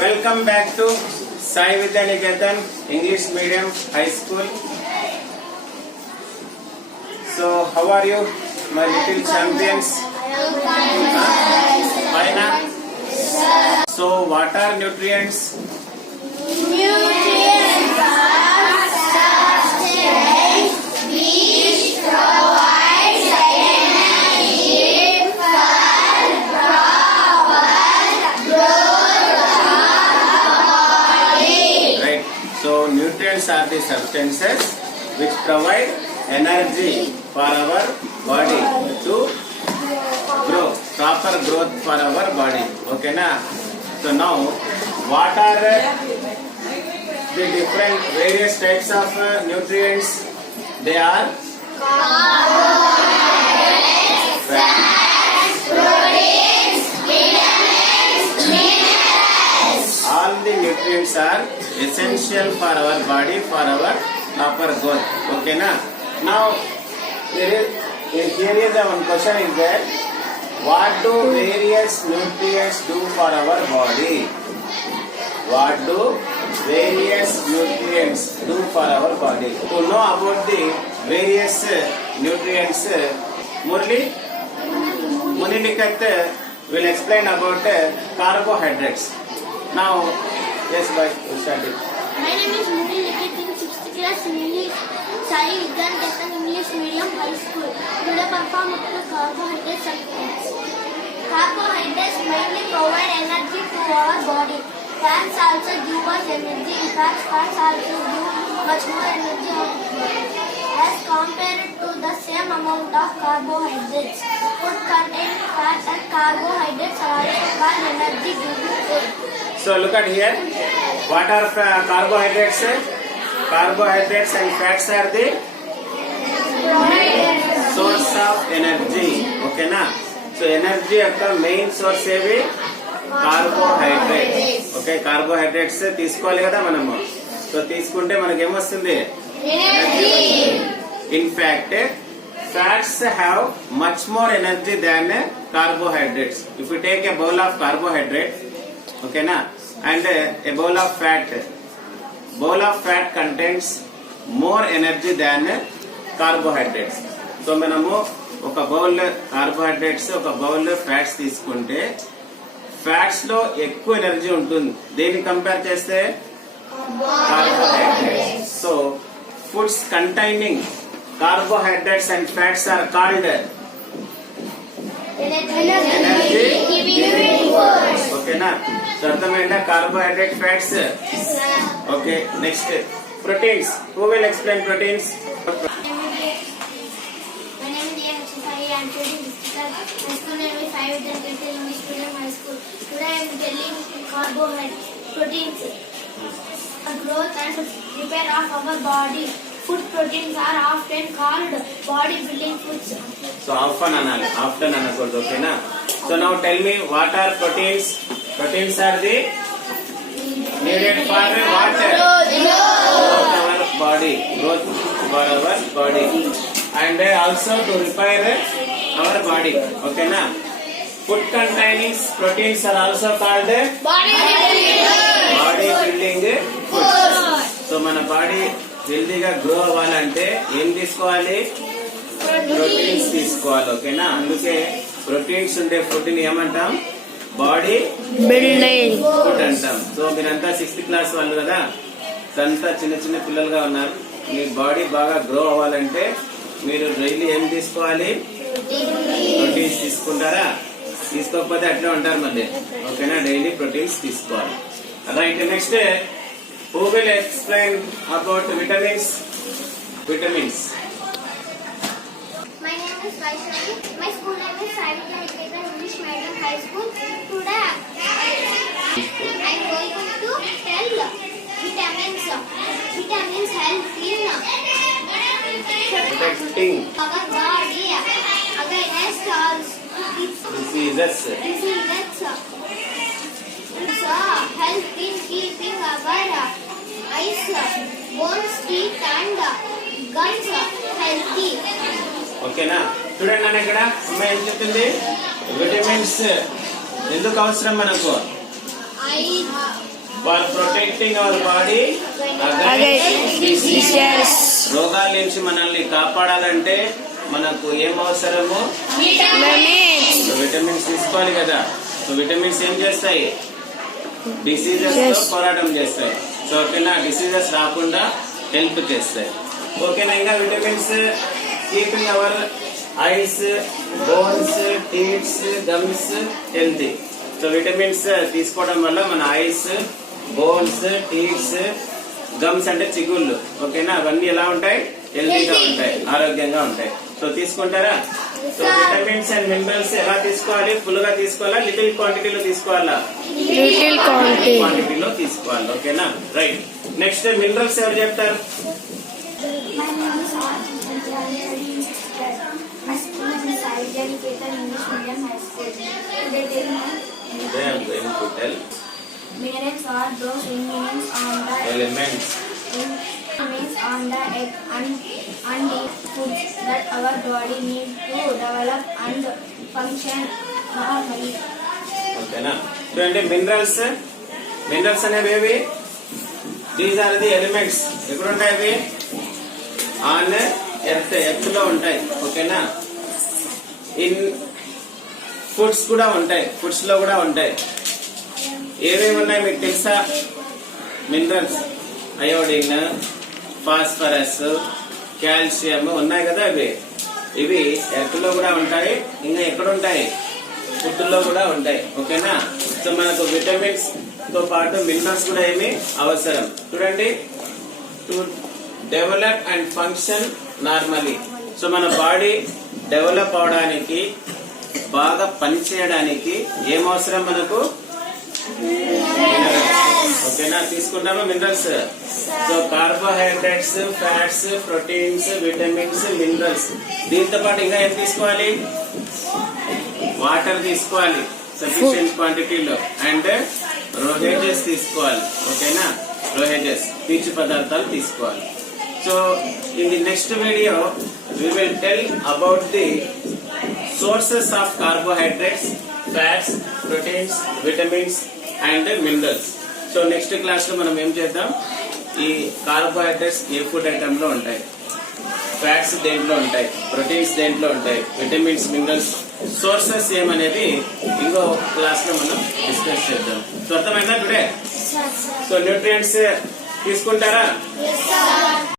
Welcome back to Sai Vidyaniketan English Medium High School. So, how are you, my little champions? Fine. So, what are nutrients? Nutrients are substances which provides energy for proper growth of body. Right. So, nutrients are the substances which provide energy for our body to grow, proper growth for our body. Okay, na? So now, what are the different various types of nutrients? They are Carbohydrates, fats, proteins, vitamins, minerals. all the nutrients are essential for our body for our proper growth. Okay, na? Now, here is the one question is that what do various nutrients do for our body? What do various nutrients do for our body? To know about the various nutrients, Munilikat will explain about carbohydrates. Now, yes, bye. We'll start it. My name is Murli Likhit in 6th class English, Sai Vidyaniketan English Medium High School. Today perform up to carbohydrates and fats. Carbohydrates mainly provide energy to our body. Fats also give us energy. In fact, fats also give much more energy as compared to the same amount of carbohydrates. Food containing fat and carbohydrates are also called energy giving food. So look at here. What are carbohydrates? Carbohydrates and fats are the main source of energy. Okay, na? So energy యొక్క main source ఏవి? Carbohydrates. Okay, carbohydrates తీసుకోవాలి కదా మనము. సో తీసుకుంటే మనకి ఏమొస్తుంది? Energy. In fact fats have much more energy than carbohydrates. If you take a bowl of carbohydrate, okay na, and a bowl of fat contains more energy than carbohydrates. So మనము ఒక bowl carbohydrates ఒక bowl fats తీసుకుంటే ఫ్యాట్స్ లో ఎక్కువ ఎనర్జీ ఉంటుంది. దేన్ని కంపేర్ చేస్తే? Carbohydrates. So foods containing carbohydrates and fats are called energy giving foods. Okay na? So arthamainda carbohydrate, fats. Okay, next proteins. Who will explain proteins? My name is Akshita. I am studying my school name is Sai Vidyaniketan English Medium High School. Today I am telling carbohydrates, proteins, growth and repair of our body. Food proteins are often called body building foods. So often anakuddu. Okay na? So now tell me, what are proteins? Proteins are the needed for what? Growth our body. Growth for our body. And also to repair our body. Okay na? Food containing proteins are also called body building foods. So mana body హెల్దీగా గ్రో అవ్వాలంటే ఏం తీసుకోవాలి? ప్రోటీన్స్ తీసుకోవాలి. ఓకేనా? అందుకే ప్రోటీన్స్ ఉండే ఫుడ్ ని ఏమంటాం? బాడీ బిల్డింగ్ ఫుడ్ అంటాం. సో మీరంతా 6th క్లాస్ వాళ్ళు కదా, అంతా చిన్న చిన్న పిల్లలుగా ఉన్నారు. మీ బాడీ బాగా గ్రో అవ్వాలంటే మీరు డైలీ ఏం తీసుకోవాలి? ప్రోటీన్స్ తీసుకుంటారా? తీసుకోకపోతే అట్లే ఉంటారు మళ్ళీ. ఓకేనా? డైలీ ప్రోటీన్స్ తీసుకోవాలి. Right, next who will explain about vitamins? Vitamins. My name is Vaishnavi. My school name is Sai Vidyaniketan English Medium High School. Today I am going to tell vitamins. Vitamins help in Protecting our body against all diseases. Help in keeping our eyes, bones, teeth and gums healthy. ఓకేనా? చూడండి నాన్న, ఇక్కడ అమ్మాయి ఏం చెప్తుంది? విటమిన్స్ ఎందుకు అవసరం మనకు? ఫర్ ప్రొటెక్టింగ్ అవర్ బాడీ రోగాల నుంచి మనల్ని కాపాడాలంటే మనకు ఏం అవసరము? విటమిన్స్ తీసుకోవాలి కదా. సో విటమిన్స్ ఏం చేస్తాయి? డిసీజెస్ తో పోరాటం చేస్తాయి. సో ఓకేనా, డిసీజెస్ రాకుండా హెల్ప్ చేస్తాయి. ఓకేనా, ఇంకా vitamins keeping our eyes, bones, teeths, gums healthy. So vitamins తీసుకోవడం వల్ల మన ఐస్, బోన్స్, టీత్స్, గమ్స్ అంటే చిగుళ్ళు, ఓకేనా, అవన్నీ ఎలా ఉంటాయి? హెల్తీగా ఉంటాయి, ఆరోగ్యంగా ఉంటాయి. సో తీసుకుంటారా? సో విటమిన్స్ అండ్ మినరల్స్ ఎలా తీసుకోవాలి? ఫుల్ గా తీసుకోవాలా, లిటిల్ క్వాంటిటీలో తీసుకోవాలా? లిటిల్ క్వాంటిటీలో తీసుకోవాలి. ఓకేనా, రైట్. నెక్స్ట్ మినరల్స్ ఎవరు చెప్తారు? My name is Arjun. I am studying 6th class. My school is in Sai Ketan English Medium High School. Today tell me Today I am going to tell minerals are those elements on the elements egg and the foods that our body needs to develop and function normally. ఓకేనా, చూడండి minerals అనేవి ఏవి? These are the elements. ఎక్కడ ఉంటాయి అవి? On earth లో ఉంటాయి. ఓకేనా, ఇన్ ఫుడ్స్ కూడా ఉంటాయి, ఫుడ్స్ లో కూడా ఉంటాయి. ఏమేమి ఉన్నాయి మీకు తెలుసా? మినరల్స్ అయోడిన్, ఫాస్ఫరస్, కాల్షియం ఉన్నాయి కదా. ఇవి ఎర్త్ లో కూడా ఉంటాయి. ఇంకా ఎక్కడ ఉంటాయి? ఫుడ్ లో కూడా ఉంటాయి. ఓకేనా, సో మనకు విటమిన్స్ తో పాటు మినరల్స్ కూడా ఏమి అవసరం? చూడండి, to develop and function normally. So మన బాడీ డెవలప్ అవడానికి, బాగా పనిచేయడానికి ఏం అవసరం మనకు? ఓకేనా, తీసుకుంటామా minerals? So carbohydrates, fats, proteins, vitamins, minerals. దీంతో పాటు ఇంకా ఏం తీసుకోవాలి? వాటర్ తీసుకోవాలి సఫిషియెంట్ క్వాంటిటీలో, అండ్ రోహేజెస్ తీసుకోవాలి. ఓకేనా, రోహేజెస్ పీచు పదార్థాలు తీసుకోవాలి. So in the next video we will tell about the sources of carbohydrates, fats, proteins, vitamins and minerals. So next class లో మనం ఏం చేద్దాం? ఈ కార్బోహైడ్రేట్స్ ఏ ఫుడ్ ఐటమ్ లో ఉంటాయి, ఫ్యాట్స్ దేంట్లో ఉంటాయి, ప్రోటీన్స్ దేంట్లో ఉంటాయి, విటమిన్స్, మినరల్స్ సోర్సెస్ ఏమనేది ఇంకో క్లాస్ లో మనం డిస్కస్ చేద్దాం. సో అర్థమైందా టుడే? సో న్యూట్రియంట్స్ తీసుకుంటారా?